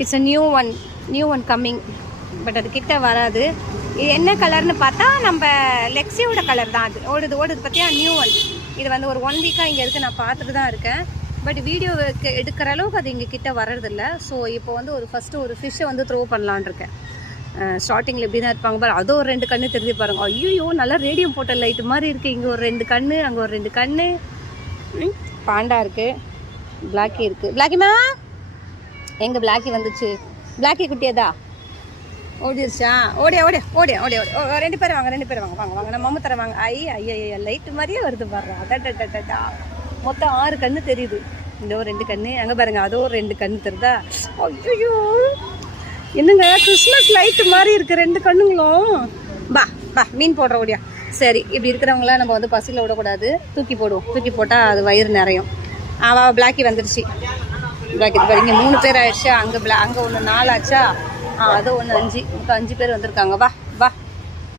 It's a new one coming. But அது கிட்ட வராது. இது என்ன கலர்னு பார்த்தா நம்ம லெக்ஸியோட கலர் தான். அது ஓடுது பார்த்தியா, நியூ ஒன். இது வந்து ஒரு 1 வீக்காக இங்கே இருக்குது, நான் பார்த்துட்டு தான் இருக்கேன். பட் வீடியோ எடுக்கிற அளவுக்கு அது இங்கே கிட்ட வர்றதில்ல. ஸோ இப்போ வந்து ஃபஸ்ட்டு ஒரு ஃபிஷ்ஷை வந்து த்ரோ பண்ணலான் இருக்கேன். ஸ்டார்டிங்கில் எப்படி தான் இருப்பாங்க பாரு. அதோ ஒரு 2 கண்ணு தெரிஞ்சு பாருங்க. ஐயோ நல்லா ரேடியம் போட்ட லைட்டு மாதிரி இருக்குது. இங்கே ஒரு 2 கண்ணு, அங்கே ஒரு 2 கண்ணு. பாண்டா இருக்குது, பிளாக்கி இருக்குது. பிளாக்கிமா எங்கே பிளாக்கி வந்துச்சு? பிளாக்கி குட்டியதா ஓடிடுச்சா? ஓடியா 2 பேர் வாங்க, 2 பேர் வாங்க நம்ம அம்மா தர வாங்க. ஐயா லைட்டு மாதிரியே வருது பாரு. அடடா மொத்தம் 6 கண்ணு தெரியுது. இந்த ஒரு 2 கண்ணு, அங்கே பாருங்க அதோ ஒரு 2 கண்ணு தெரியுதா? ஐயோ என்னங்க கிறிஸ்மஸ் லைட்டு மாதிரி இருக்குது 2 கண்ணுங்களும். பா மீன் போடுற ஓடியா. சரி, இப்படி இருக்கிறவங்களாம் நம்ம வந்து பசியில் விடக்கூடாது, தூக்கி போடுவோம். தூக்கி போட்டால் அது வயிறு நிறையும். பிளாக்கி வந்துடுச்சு. பிளாக்கி இங்கே 3 பேர் ஆயிடுச்சா? அங்கே 1 4 ஆச்சா? அது 1 5, மொத்தம் 5 பேர் வந்திருக்காங்க. வா